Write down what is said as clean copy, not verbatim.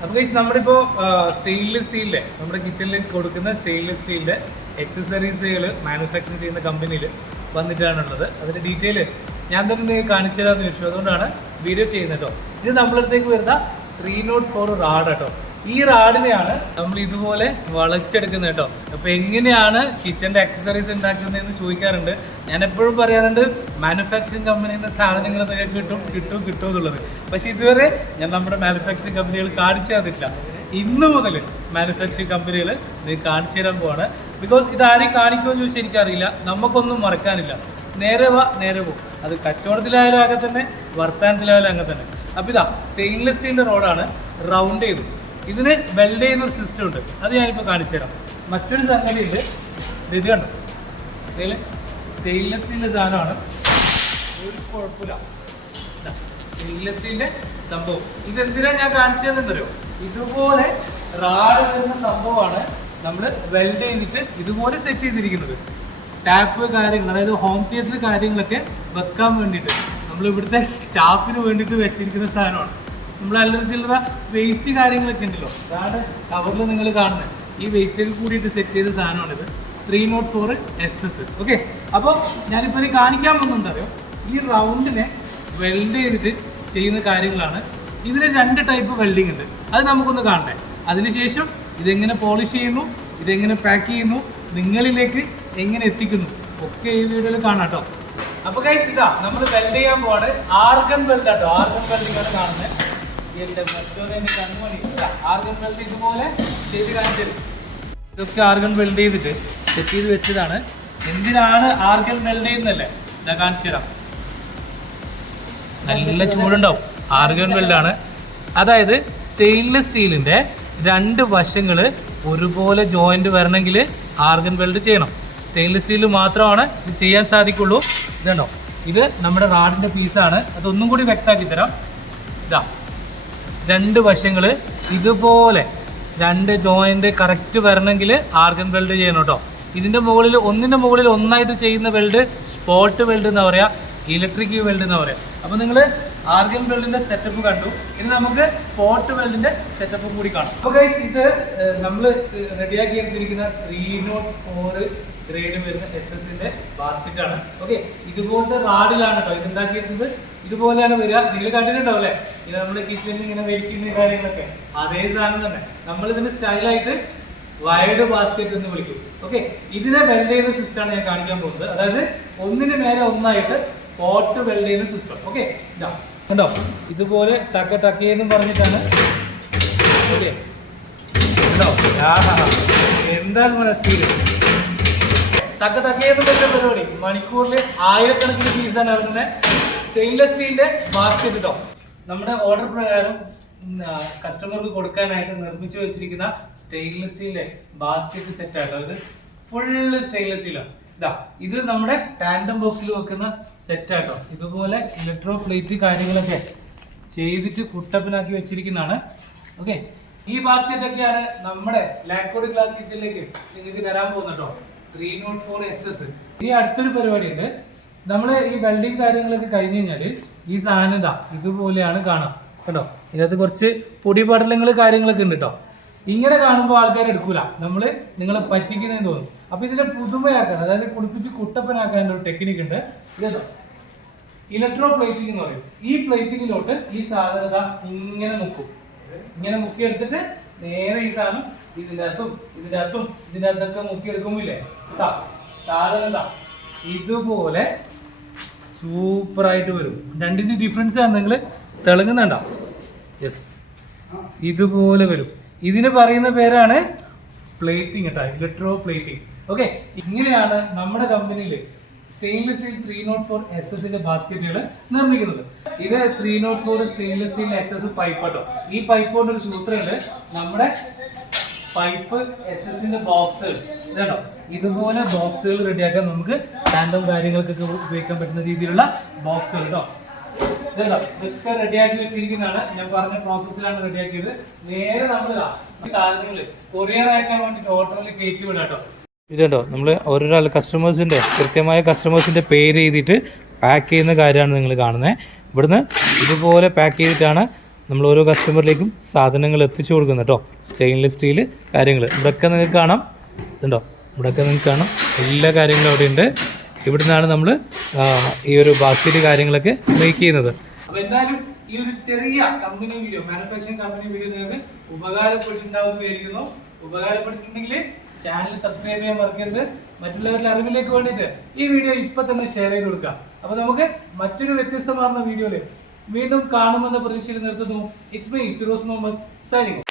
അപ്പോൾ ഗൈസ് നമ്മളിപ്പോൾ സ്റ്റെയിൻലെസ് സ്റ്റീലിലെ നമ്മുടെ കിച്ചണിൽ കൊടുക്കുന്ന സ്റ്റെയിൻലെസ് സ്റ്റീലിൻ്റെ എക്സസറീസുകൾ മാനുഫാക്ചറിങ് ചെയ്യുന്ന കമ്പനിയിൽ വന്നിട്ടാണുള്ളത്. അതിൻ്റെ ഡീറ്റെയിൽ ഞാൻ തന്നെ നിങ്ങൾക്ക് കാണിച്ചു തരാമെന്ന് ചോദിച്ചു. അതുകൊണ്ടാണ് വീഡിയോ ചെയ്യുന്നത് കേട്ടോ. ഇത് നമ്മളടുത്തേക്ക് വരുന്ന 304 റാഡ് കേട്ടോ. ഈ റാഡിനെയാണ് നമ്മൾ ഇതുപോലെ വളച്ചെടുക്കുന്നത് കേട്ടോ. അപ്പോൾ എങ്ങനെയാണ് കിച്ചൻ്റെ അക്സസറീസ് ഉണ്ടാക്കുന്നതെന്ന് ചോദിക്കാറുണ്ട്. ഞാൻ എപ്പോഴും പറയാറുണ്ട് മാനുഫാക്ചറിങ് കമ്പനിയിൽ നിന്ന് സാധനങ്ങൾ നിങ്ങൾക്ക് കിട്ടും എന്നുള്ളത്. പക്ഷേ ഇതുവരെ ഞാൻ നമ്മുടെ മാനുഫാക്ചറിങ് കമ്പനികൾ കാണിച്ചു തന്നിട്ടില്ല. ഇന്ന് മുതൽ മാനുഫാക്ചറിങ് കമ്പനികൾ നിങ്ങൾക്ക് കാണിച്ചു തരാൻ പോവാണ്. ബിക്കോസ് ഇതാരും കാണിക്കുമെന്ന് ചോദിച്ചാൽ എനിക്കറിയില്ല. നമുക്കൊന്നും മറക്കാനില്ല. നേരെ വാ നേരെ പോകും. അത് കച്ചവടത്തിലായാലും അങ്ങനെ തന്നെ, വർത്താനത്തിലായാലും അങ്ങനെ തന്നെ. അപ്പോൾ ഇതാ സ്റ്റെയിൻലെസ് സ്റ്റീലിൻ്റെ റോഡാണ്, റൗണ്ട് ചെയ്തു. ഇതിന് വെൽഡ് ചെയ്യുന്ന ഒരു സിസ്റ്റം ഉണ്ട്. അത് ഞാനിപ്പോൾ കാണിച്ചു തരാം. മറ്റൊരു സംഗതി ഉണ്ട്, ഇത് കണ്ടോ, ഇതിൽ സ്റ്റെയിൻലെസ് സ്റ്റീലിൻ്റെ സാധനമാണ്, ഒരു കുഴപ്പമില്ല. സ്റ്റെയിൻലെസ് സ്റ്റീലിൻ്റെ സംഭവം ഇതെന്തിനാണ് ഞാൻ കാണിച്ചു തന്നെന്നറിയോ? ഇതുപോലെ റാഡ് വരുന്ന സംഭവമാണ് നമ്മൾ വെൽഡ് ചെയ്തിട്ട് ഇതുപോലെ സെറ്റ് ചെയ്തിരിക്കുന്നത്. ടാപ്പ് കാര്യങ്ങൾ, അതായത് ഹോം തിയേറ്റർ കാര്യങ്ങളൊക്കെ വെക്കാൻ വേണ്ടിയിട്ട് നമ്മൾ ഇവിടുത്തെ സ്റ്റാഫിന് വേണ്ടിയിട്ട് വെച്ചിരിക്കുന്ന സാധനമാണ്. നമ്മൾ അല്ലറ ചില്ലറ വേസ്റ്റ് കാര്യങ്ങളൊക്കെ ഉണ്ടല്ലോ, അതാണ് കവറിൽ നിങ്ങൾ കാണുന്നത്. ഈ വേസ്റ്റൊക്കെ കൂടിയിട്ട് സെറ്റ് ചെയ്ത സാധനമാണിത്, 304 SS. ഓക്കെ, അപ്പോൾ ഞാനിപ്പോൾ ഇത് കാണിക്കാൻ പോകുന്നുണ്ടറിയോ, ഈ റൗണ്ടിനെ വെൽഡ് ചെയ്തിട്ട് ചെയ്യുന്ന കാര്യങ്ങളാണ്. ഇതിന് 2 ടൈപ്പ് വെൽഡിങ് ഉണ്ട്. അത് നമുക്കൊന്ന് കാണണ്ടേ. അതിനുശേഷം ഇതെങ്ങനെ പോളിഷ് ചെയ്യുന്നു, ഇതെങ്ങനെ പാക്ക് ചെയ്യുന്നു, നിങ്ങളിലേക്ക് എങ്ങനെ എത്തിക്കുന്നു ഒക്കെ ഈ വീഡിയോയിൽ കാണാം കേട്ടോ. അപ്പോൾ ഗൈസ് ഇതാ നമ്മൾ വെൽഡ് ചെയ്യാൻ പോവാണ്. ആർഗൺ വെൽഡ് കേട്ടോ, ആർഗൺ വെൽഡിംഗ് ആണ് കാണുന്നത്. എൻ്റെ മറ്റൊരു കണ്ണുമണി ആർഗൺ വെൽഡ് ഇതുപോലെ ചെയ്ത് കാണിച്ചത്. ഇതൊക്കെ ആർഗൺ വെൽഡ് ചെയ്തിട്ട് സെറ്റ് ചെയ്ത് വെച്ചതാണ്. എന്തിനാണ് ആർഗൺ വെൽഡ് ചെയ്യുന്നതല്ലേ, ഞാൻ കാണിച്ചു തരാം. നല്ല ചൂടുണ്ടാവും. ആർഗൺ വെൽഡാണ്, അതായത് സ്റ്റെയിൻലെസ് സ്റ്റീലിൻ്റെ 2 വശങ്ങൾ ഒരുപോലെ ജോയിൻ്റ് വരണമെങ്കിൽ ആർഗൺ വെൽഡ് ചെയ്യണം. സ്റ്റെയിൻലെസ് സ്റ്റീലിൽ മാത്രമാണ് ഇത് ചെയ്യാൻ സാധിക്കുള്ളൂ. ഇതുണ്ടോ, ഇത് നമ്മുടെ റാഡിൻ്റെ പീസാണ്. അതൊന്നും കൂടി വ്യക്തമാക്കി തരാം. ഇതാ 2 വശങ്ങൾ ഇതുപോലെ 2 ജോയിൻ്റ് കറക്റ്റ് വരണമെങ്കിൽ ആർഗൺ വെൽഡ് ചെയ്യണം കേട്ടോ. ഇതിൻ്റെ മുകളിൽ ഒന്നിൻ്റെ മുകളിൽ ഒന്നായിട്ട് ചെയ്യുന്ന വെൽഡ് സ്പോട്ട് വെൽഡ് എന്ന് പറയാം, ഇലക്ട്രിക് വെൽഡ് എന്ന് പറയാം. അപ്പോൾ നിങ്ങൾ ആർഗൺ വെൽഡിൻ്റെ സെറ്റപ്പ് കണ്ടു. ഇനി നമുക്ക് സ്പോട്ട് വെൽഡിൻ്റെ സെറ്റപ്പും കൂടി കാണാം. അപ്പോൾ ഗൈസ് ഇത് നമ്മൾ റെഡിയാക്കി എടുത്തിരിക്കുന്ന 304 ഗ്രേഡ് വരുന്ന SS-ന്റെ ബാസ്ക്കറ്റ് ആണ്. ഓക്കെ, ഇതുപോലത്തെ റാഡിലാണ് കേട്ടോ ഇത് ഉണ്ടാക്കിയിരുന്നത്. ഇതുപോലെയാണ് വരിക. നിങ്ങൾ കണ്ടിട്ടുണ്ടാവും അല്ലേ, ഇത് നമ്മുടെ കിച്ചണിൽ ഇങ്ങനെ വലിക്കുന്ന കാര്യങ്ങളൊക്കെ അതേ സാധനം തന്നെ. നമ്മളിതിന് സ്റ്റൈലായിട്ട് വൈഡ് ബാസ്ക്കറ്റ് എന്ന് വിളിക്കും. ഓക്കെ, ഇതിനെ വെൽഡ് ചെയ്യുന്ന സിസ്റ്റമാണ് ഞാൻ കാണിക്കാൻ പോകുന്നത്. അതായത് ഒന്നിന് മേലെ ഒന്നായിട്ട് സ്പോട്ട് വെൽഡ് ചെയ്യുന്ന സിസ്റ്റം. ഓക്കെ, ഇതാ കണ്ടോ, ഇതുപോലെ ടക്കേന്ന് പറഞ്ഞിട്ടാണ്. ഓക്കെ, കണ്ടോ, എന്താ സ്പീഡ് ടക്കേന്ന് പറഞ്ഞ പരിപാടി. മണിക്കൂറിൽ 1000കണക്കിന് പീസാണ് ഇറങ്ങുന്നത്. സ്റ്റെയിൻലെസ് സ്റ്റീലിൻ്റെ ബാസ്ക്കറ്റ് കേട്ടോ. നമ്മുടെ ഓർഡർ പ്രകാരം കസ്റ്റമർക്ക് കൊടുക്കാനായിട്ട് നിർമ്മിച്ചു വെച്ചിരിക്കുന്ന സ്റ്റെയിൻലെസ് സ്റ്റീലിൻ്റെ ബാസ്ക്കറ്റ് സെറ്റ് ആട്ടോ. ഇത് ഫുള്ള് സ്റ്റെയിൻലെസ് സ്റ്റീലാണ്. ഇതാ ഇത് നമ്മുടെ ടാൻഡം ബോക്സിൽ വെക്കുന്ന സെറ്റ് ആട്ടോ. ഇതുപോലെ ഇലക്ട്രോ പ്ലേറ്റ് കാര്യങ്ങളൊക്കെ ചെയ്തിട്ട് കുട്ടപ്പനാക്കി വെച്ചിരിക്കുന്നതാണ്. ഓക്കെ, ഈ ബാസ്ക്കറ്റ് ഒക്കെയാണ് നമ്മുടെ ലാക്കോഡ് ഗ്ലാസ് കിച്ചണിലേക്ക് നിങ്ങൾക്ക് തരാൻ പോകുന്നത് കേട്ടോ. 304 SS. ഇനി അടുത്തൊരു പരിപാടി ഉണ്ട്. നമ്മൾ ഈ വെൽഡിങ് കാര്യങ്ങളൊക്കെ കഴിഞ്ഞ് കഴിഞ്ഞാൽ ഈ സാധനം ഇതാ ഇതുപോലെയാണ് കാണാം. കേട്ടോ, ഇതിനകത്ത് കുറച്ച് പൊടി പടലങ്ങൾ കാര്യങ്ങളൊക്കെ ഉണ്ട് കേട്ടോ. ഇങ്ങനെ കാണുമ്പോൾ ആൾക്കാർ എടുക്കൂല, നിങ്ങളെ പറ്റിക്കുന്നതെന്ന് തോന്നും. അപ്പോൾ ഇതിനെ പുതുമയാക്കാൻ, അതായത് കുളിപ്പിച്ച് കുട്ടപ്പനാക്കാൻ ഒരു ടെക്നിക്ക് ഉണ്ട്. ഇതോ ഇലക്ട്രോ പ്ലേറ്റിംഗ് എന്ന് പറയും. ഈ പ്ലേറ്റിങ്ങിലോട്ട് ഈ സാധനത ഇങ്ങനെ മുക്കിയെടുത്തിട്ട് നേരെ ഈ സാധനം ഇതിൻ്റെ അകത്തൊക്കെ മുക്കിയെടുക്കുമ്പോഴേ സാധനത ഇതുപോലെ സൂപ്പറായിട്ട് വരും. രണ്ടിൻ്റെ ഡിഫറൻസ് ആണ് നിങ്ങൾ തിളങ്ങുന്നുണ്ടോ? യെസ്, ഇതുപോലെ വരും. ഇതിന് പറയുന്ന പേരാണ് പ്ലേറ്റിംഗ് കേട്ടോ, ഇലക്ട്രോ പ്ലേറ്റിംഗ്. ഓക്കെ, ഇങ്ങനെയാണ് നമ്മുടെ കമ്പനിയിൽ സ്റ്റെയിൻലെസ് സ്റ്റീൽ 304 SS-ന്റെ ബാസ്ക്കറ്റുകൾ നിർമ്മിക്കുന്നത്. ഇത് 304 സ്റ്റെയിൻലെസ് സ്റ്റീൽ SS പൈപ്പ് കേട്ടോ. ഈ പൈപ്പ് കൊണ്ട് ഒരു സൂത്രമുണ്ട്. നമ്മുടെ പൈപ്പ് SS-ന്റെ ബോക്സുകൾ ഇതാണോ, ഇതുപോലെ ബോക്സുകൾ റെഡിയാക്കാൻ നമുക്ക് ടാൻഡം കാര്യങ്ങൾക്കൊക്കെ ഉപയോഗിക്കാൻ പറ്റുന്ന രീതിയിലുള്ള ബോക്സുകൾ കേട്ടോ. ഇതാണോ, ഇതൊക്കെ റെഡിയാക്കി വെച്ചിരിക്കുന്നതാണ്. ഞാൻ പറഞ്ഞ പ്രോസസ്സിലാണ് റെഡിയാക്കിയത്. നേരെ നമ്മൾ സാധനങ്ങൾ കൊറിയർ അയക്കാൻ വേണ്ടിയിട്ട് ഓർഡറിൽ കയറ്റി വിടാം കേട്ടോ. ഇതുണ്ടോ, നമ്മൾ ഓരോരാൾ കൃത്യമായ കസ്റ്റമേഴ്സിൻ്റെ പേര് എഴുതിയിട്ട് പാക്ക് ചെയ്യുന്ന കാര്യമാണ് നിങ്ങൾ കാണുന്നത്. ഇവിടുന്ന് ഇതുപോലെ പാക്ക് ചെയ്തിട്ടാണ് നമ്മൾ ഓരോ കസ്റ്റമറിലേക്കും സാധനങ്ങൾ എത്തിച്ചു കൊടുക്കുന്നത് കേട്ടോ. സ്റ്റെയിൻലെസ് സ്റ്റീൽ കാര്യങ്ങൾ ഇവിടെയൊക്കെ നിങ്ങൾക്ക് കാണാം. ഇതുണ്ടോ, ഇവിടെയൊക്കെ നിങ്ങൾക്ക് കാണാം. എല്ലാ കാര്യങ്ങളും അവിടെ ഉണ്ട്. ഇവിടെ നിന്നാണ് നമ്മൾ ഈ ഒരു ബാസ്ക്കറ്റ് കാര്യങ്ങളൊക്കെ മേക്ക് ചെയ്യുന്നത്. അപ്പോൾ എന്തായാലും ഈ ഒരു ചെറിയ company video, manufacturing company video നിങ്ങൾക്ക് ഉപകാരപ്പെട്ടിട്ടുണ്ടാവുമെന്ന് വിചാരിക്കുന്നു. ഉപകാരപ്പെട്ടിട്ടുണ്ടെങ്കിൽ ചാനൽ സബ്സ്ക്രൈബ് ചെയ്യാൻ മറക്കരുത്. മറ്റുള്ളവരുടെ അറിവിലേക്ക് വേണ്ടിയിട്ട് ഈ വീഡിയോ ഇപ്പം തന്നെ ഷെയർ ചെയ്ത് കൊടുക്കാം. അപ്പോൾ നമുക്ക് മറ്റൊരു വ്യത്യസ്തമാർന്ന വീഡിയോയിൽ വീണ്ടും കാണുമെന്ന പ്രതീക്ഷയിൽ നിർത്തുന്നു. It's me Firoz Muhammad signing.